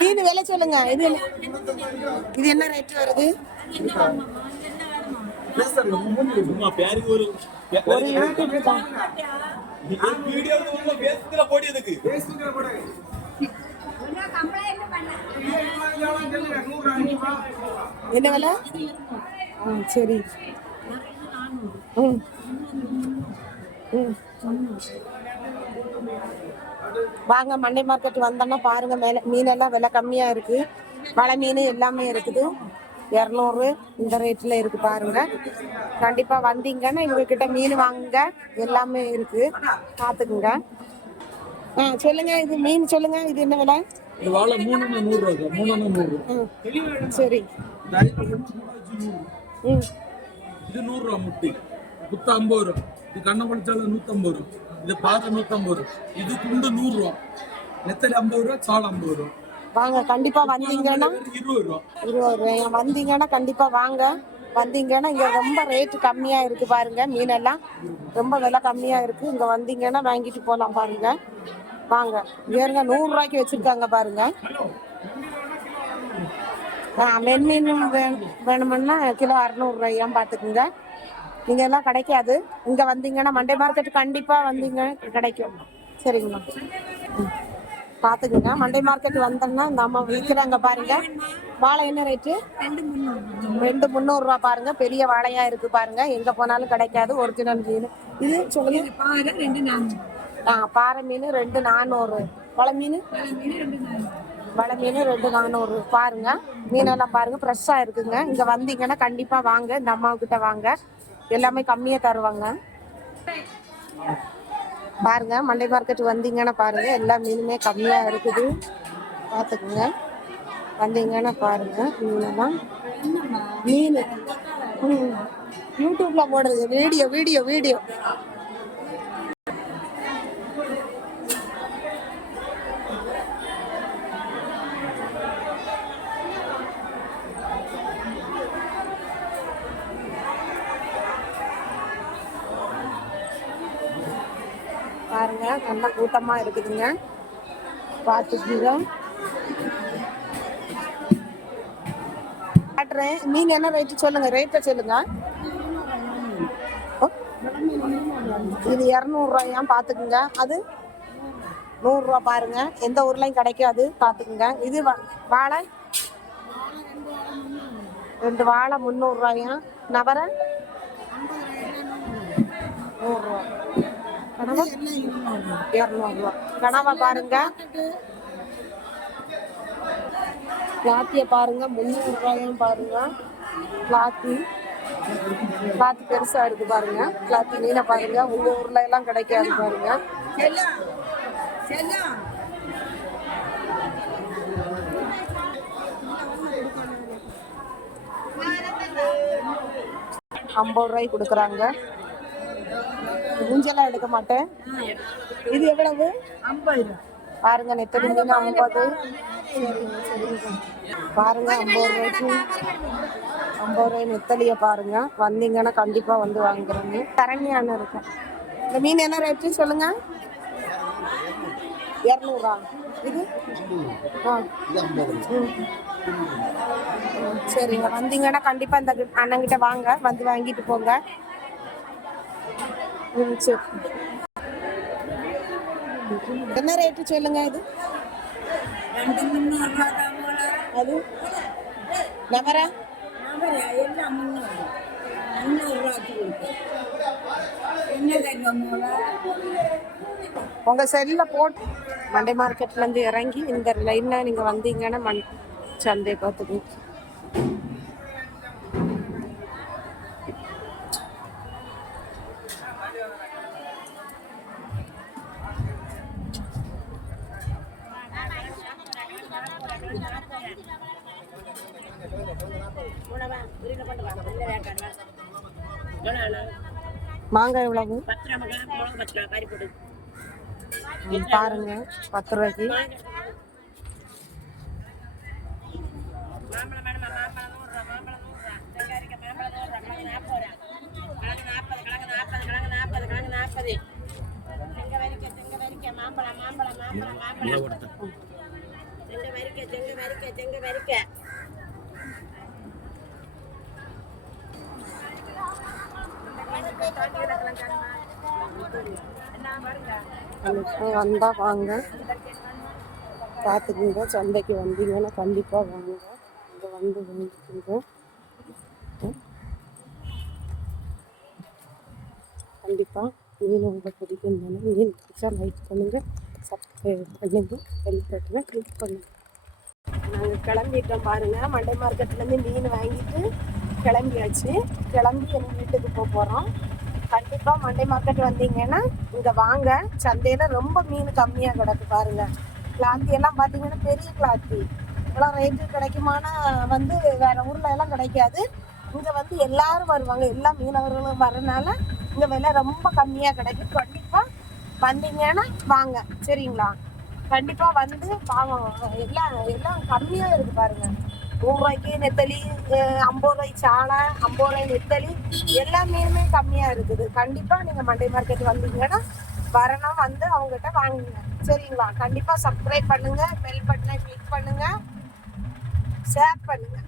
மீன் விலை சொல்லுங்க. இது என்ன ரேட் வருது? ஒரு யூடியூப் தான். என்ன விலை? சரி. வாங்க மண்டை மார்க்கெட் வந்தோம்னா பாருங்க, மீனெல்லாம் விலை கம்மியா இருக்கு. வலை மீன் எல்லாமே இருக்குது. 200 இந்த ரேட்ல இருக்கு பாருங்க. கண்டிப்பா வந்தீங்கன்னா இவங்க கிட்ட மீன் வாங்குங்க, எல்லாமே இருக்கு, பாத்துக்குங்க. சொல்லுங்க, இது மீன் சொல்லுங்க, இது என்ன விலை? இது வாழை 300 ரூபா. சரி. இது 100 ரூபா முட்டி, குத்த 50 ரூபா. இது கண்ண படிச்சால 150 ரூபா. இது பாறை 150 ரூபா. இது துண்டு 100 ரூபா. நெத்தலி 50 ரூபா, சால் 50 ரூபா. வாங்க கண்டிப்பா வந்தீங்கன்னா 20 ரூபா. 20 ரூபாய். வந்தீங்கன்னா கண்டிப்பா வாங்க. வந்தீங்கன்னா இங்க ரொம்ப ரேட் கம்மியா இருக்கு பாருங்க. மீனெல்லாம் ரொம்ப விலை கம்மியா இருக்கு. இங்க வந்தீங்கன்னா வாங்கிட்டு போலாம் பாருங்க. வாங்க ஏறுங்க. 100 ரூபாய்க்கு வச்சிருக்காங்க பாருங்க. மென்மீன் வேணும்னா கிலோ 600 ரூபாயாம் பாத்துக்குங்க. நீங்க எல்லாம் கிடைக்காது. இங்க வந்தீங்கன்னா மண்டே மார்க்கெட் கண்டிப்பா வந்தீங்க கிடைக்கும். சரிங்களா? பாத்துக்குங்க. மண்டே மார்க்கெட் வந்தோம்னா இந்த அம்மா விற்கிறாங்க பாருங்க. வாழை என்ன ரேட்டு? 200 ரூபா பாருங்க. பெரிய வாழையா இருக்கு பாருங்க. எங்க போனாலும் கிடைக்காது ஒரிஜினல் மீன். இது சொல்லுங்க. பாறை மீன் 2,400. வலை மீன் 2,400 பாருங்க. மீனெல்லாம் பாருங்க ஃப்ரெஷ்ஷா இருக்குங்க. இங்க வந்தீங்கன்னா கண்டிப்பா வாங்க. இந்த அம்மாவுக்கிட்ட வாங்க, எல்லாமே கம்மியா தருவாங்க. பாருங்க மண்டே மார்க்கெட் வந்தீங்கன்னா பாருங்க, எல்லா மீனுமே கம்மியா இருக்குது, பாத்துக்குங்க. வந்தீங்கன்னா பாருங்க மீனெல்லாம். மீன் யூடியூப்ல போடுறது வீடியோ வீடியோ வீடியோ. பாருங்க நல்ல கூட்டமா இருக்குதுங்க, பாத்துக்குங்க. காட்டுறேன். மீன் என்ன ரேட்டு சொல்லுங்க, ரேட்டை சொல்லுங்க. இது 200 ரூபாயாம் பாத்துக்குங்க. அது 100 ரூபா பாருங்க. எந்த ஊர்லயும் கிடைக்காது, பாத்துக்குங்க. இது வாழை 2 வாழை 300 ரூபாயாம். நவரை 100 ரூபா. கனவா 200 ரூபா. கனவா பாருங்க. கிளாத்திய பாருங்க 300 ரூபாயும் பாருங்க. கிளாத்தி பெருசா இருக்கு பாருங்க. கிளாத்தி மீனை பாருங்க. உங்க ஊர்ல எல்லாம் கிடைக்காது பாருங்க. 50 ரூபாய்க்கு கொடுக்குறாங்க. ஊஞ்சலா எடுக்க மாட்டேன். இது எவ்வளவு? 50 பாருங்க. நெத்தலி மீன் 50. பாருங்க 50 ரூபாய்க்கு. 50 ரூபாய் நெத்தலிய பாருங்க. வந்தீங்கன்னா கண்டிப்பா வந்து வாங்குறேங்க. தரணியான இருக்கும். இந்த மீன் என்ன ரேட்டு சொல்லுங்க? 200. இது சரிங்க. வந்தீங்கன்னா கண்டிப்பா இந்த அண்ணங்கிட்ட வாங்க, வந்து வாங்கிட்டு போங்க. சரி. என்ன ரேட்டு சொல்லுங்க? இது அது நவரா உங்க செல்ல போட்டு மண்டே மார்க்கெட்ல இருந்து இறங்கி இந்த லைன்ல நீங்க வந்தீங்கன்னா சந்தை பார்த்துக்கணும். மாங்காய் எவ்வளவு பாருங்க? 10 ரூபாய்க்கு. வந்தா வாங்க, பார்த்துக்குங்க. சந்தைக்கு வந்தீங்கன்னா கண்டிப்பாக வாங்க, இங்கே வந்து வாங்கிக்கோங்க. கண்டிப்பாக மீன் உங்களுக்கு பிடிக்கும் தானே. மீன் பிடிச்சா லைக் பண்ணுங்கள், சப்ஸ்கிரைப் பண்ணுங்கள், பெல் பட்டனை கிளிக் பண்ணுங்கள். நாங்கள் கிளம்பிட்டோம் பாருங்கள். மண்டே மார்க்கெட்லேருந்து மீன் வாங்கிட்டு கிளம்பியாச்சு. கிளம்பி எங்கள் வீட்டுக்கு போகிறோம். கண்டிப்பாக மண்டே மார்க்கெட் வந்தீங்கன்னா இங்கே வாங்க. சந்தையில் ரொம்ப மீன் கம்மியாக கிடக்கு பாருங்கள். கிளாத்தி எல்லாம் பார்த்தீங்கன்னா பெரிய கிளாத்தி இவ்வளோ ரேட்டு கிடைக்குமானா வந்து வேறு ஊரில் எல்லாம் கிடைக்காது. இங்கே வந்து எல்லாரும் வருவாங்க, எல்லா மீனவர்களும் வரனால இங்கே விலை ரொம்ப கம்மியாக கிடைக்கும். கண்டிப்பாக வந்தீங்கன்னா வாங்க, சரிங்களா? கண்டிப்பாக வந்து வாங்க. எல்லாம் கம்மியாக இருக்குது பாருங்கள். 100 ரூபாய்க்கு நெத்தலி, 50 ரூபாய்க்கு சாலை, 50 ரூபாய் நெத்தலி, எல்லா மீனுமே கம்மியாக இருக்குது. கண்டிப்பாக நீங்கள் மண்டே மார்க்கெட் வந்தீங்கன்னா வரணும், வந்து அவங்ககிட்ட வாங்குங்க, சரிங்களா? கண்டிப்பாக சப்ஸ்கிரைப் பண்ணுங்கள், பெல் பட்டனை கிளிக் பண்ணுங்கள், ஷேர் பண்ணுங்கள்.